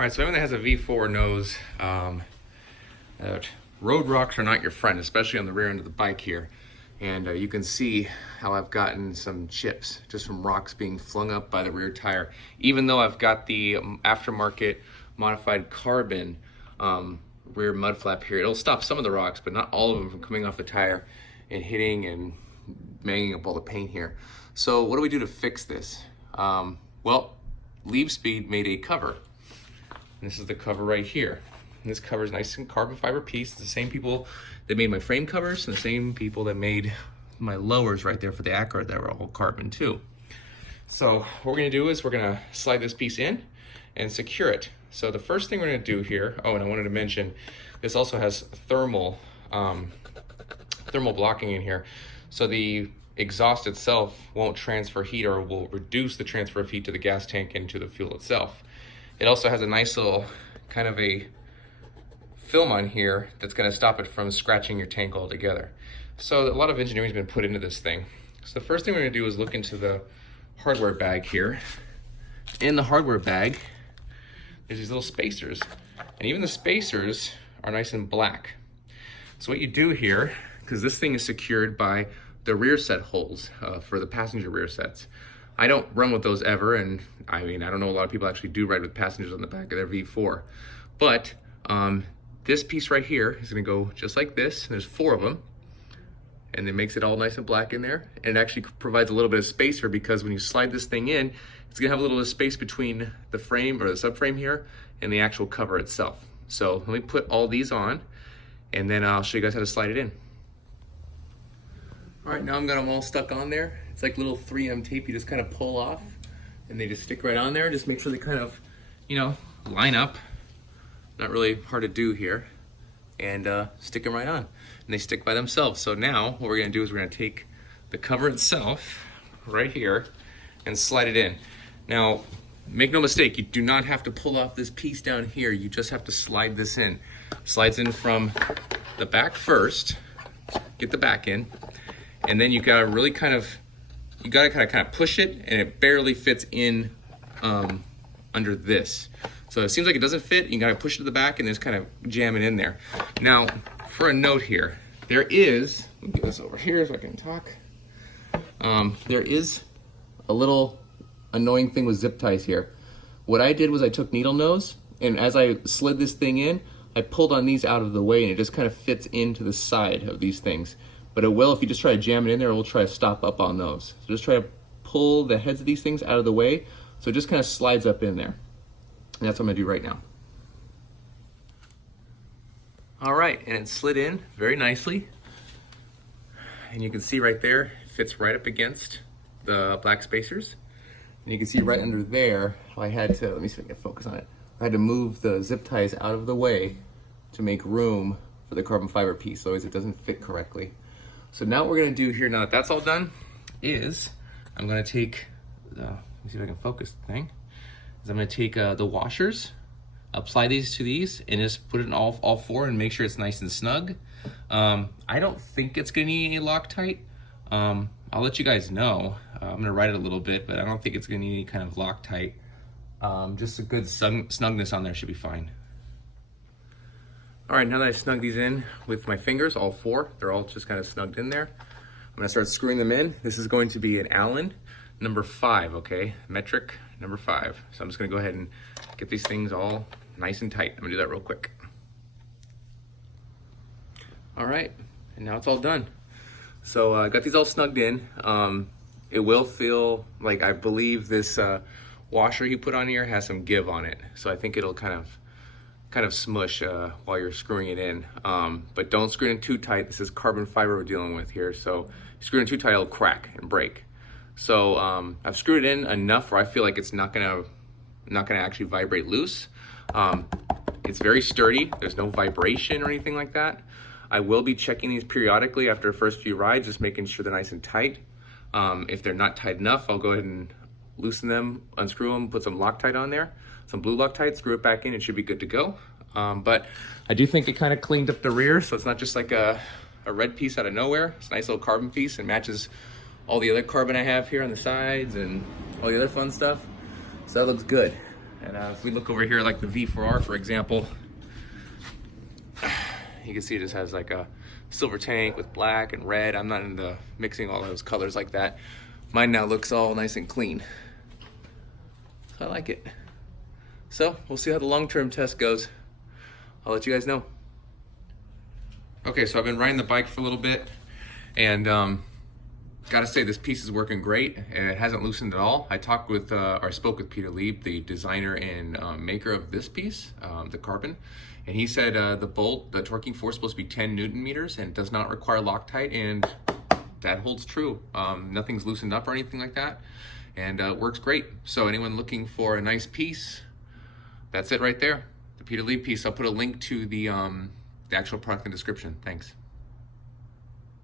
All right, so everyone that has a V4 knows that road rocks are not your friend, especially on the rear end of the bike here. And you can see how I've gotten some chips just from rocks being flung up by the rear tire. Even though I've got the aftermarket modified carbon rear mud flap here, it'll stop some of the rocks, but not all of them from coming off the tire and hitting and banging up all the paint here. So what do we do to fix this? Well, Lieb Speed made a cover. And this is the cover right here. And this cover is nice and carbon fiber piece. It's the same people that made my frame covers and the same people that made my lowers right there for the Acura that were all carbon too. So what we're gonna do is we're gonna slide this piece in and secure it. So the first thing we're gonna do here, oh, and I wanted to mention, this also has thermal blocking in here. So the exhaust itself won't transfer heat, or will reduce the transfer of heat to the gas tank and to the fuel itself. It also has a nice little kind of a film on here that's gonna stop it from scratching your tank altogether. So a lot of engineering has been put into this thing. So the first thing we're gonna do is look into the hardware bag here. In the hardware bag, there's these little spacers. And even the spacers are nice and black. So what you do here, because this thing is secured by the rear set holes for the passenger rear sets. I don't run with those ever, and I mean, I don't know a lot of people actually do ride with passengers on the back of their V4. But this piece right here is gonna go just like this. There's 4 of them, and it makes it all nice and black in there. And it actually provides a little bit of spacer, because when you slide this thing in, it's gonna have a little bit of space between the frame or the subframe here and the actual cover itself. So let me put all these on, and then I'll show you guys how to slide it in. All right, now I've got them all stuck on there. It's like little 3M tape you just kind of pull off, and they just stick right on there. Just make sure they kind of, you know, line up. Not really hard to do here. And stick them right on. And they stick by themselves. So now what we're gonna do is we're gonna take the cover itself right here and slide it in. Now, make no mistake, you do not have to pull off this piece down here. You just have to slide this in. Slides in from the back first, get the back in, and then you gotta really kind of push it, and it barely fits in under this. So it seems like it doesn't fit. You gotta push it to the back and just kind of jam it in there. Now, for a note here, there is, let me get this over here so I can talk. There is a little annoying thing with zip ties here. What I did was I took needle nose, and as I slid this thing in, I pulled on these out of the way, and it just kind of fits into the side of these things. But it will, if you just try to jam it in there, it will try to stop up on those. So just try to pull the heads of these things out of the way, so it just kind of slides up in there. And that's what I'm gonna do right now. All right, and it slid in very nicely. And you can see right there, it fits right up against the black spacers. And you can see right under there, I had to, let me see if I can focus on it. I had to move the zip ties out of the way to make room for the carbon fiber piece, otherwise it doesn't fit correctly. So now what we're gonna do here, now that that's all done, is I'm gonna take, let me see if I can focus the thing. Is I'm gonna take the washers, apply these to these, and just put it in all 4 and make sure it's nice and snug. I don't think it's gonna need any Loctite. I'll let you guys know. I'm gonna write it a little bit, but I don't think it's gonna need any kind of Loctite. Just a good snugness on there should be fine. All right, now that I snug these in with my fingers, all 4, they're all just kind of snugged in there. I'm gonna start screwing them in. This is going to be an Allen number 5, okay? Metric number 5. So I'm just gonna go ahead and get these things all nice and tight. I'm gonna do that real quick. All right, and now it's all done. So I got these all snugged in. It will feel like, I believe this washer you put on here has some give on it. So I think it'll kind of smush while you're screwing it in. But don't screw it in too tight. This is carbon fiber we're dealing with here. So if you screw it in too tight, it'll crack and break. So I've screwed it in enough where I feel like it's not gonna actually vibrate loose. It's very sturdy. There's no vibration or anything like that. I will be checking these periodically after the first few rides, just making sure they're nice and tight. If they're not tight enough, I'll go ahead and loosen them, unscrew them, put some Loctite on there, some blue Loctite, screw it back in, it should be good to go. But I do think it kind of cleaned up the rear, so it's not just like a red piece out of nowhere. It's a nice little carbon piece and matches all the other carbon I have here on the sides and all the other fun stuff. So that looks good. And if we look over here, like the V4R, for example, you can see it just has like a silver tank with black and red. I'm not into mixing all those colors like that. Mine now looks all nice and clean. So I like it. So we'll see how the long-term test goes. I'll let you guys know. Okay, so I've been riding the bike for a little bit, and gotta say this piece is working great, and it hasn't loosened at all. I spoke with Peter Lieb, the designer and maker of this piece, the carbon, and he said the torquing force is supposed to be 10 Newton meters and does not require Loctite, and that holds true. Nothing's loosened up or anything like that, and it works great. So anyone looking for a nice piece, that's it right there. The Peter Lieb piece. I'll put a link to the actual product in the description. Thanks.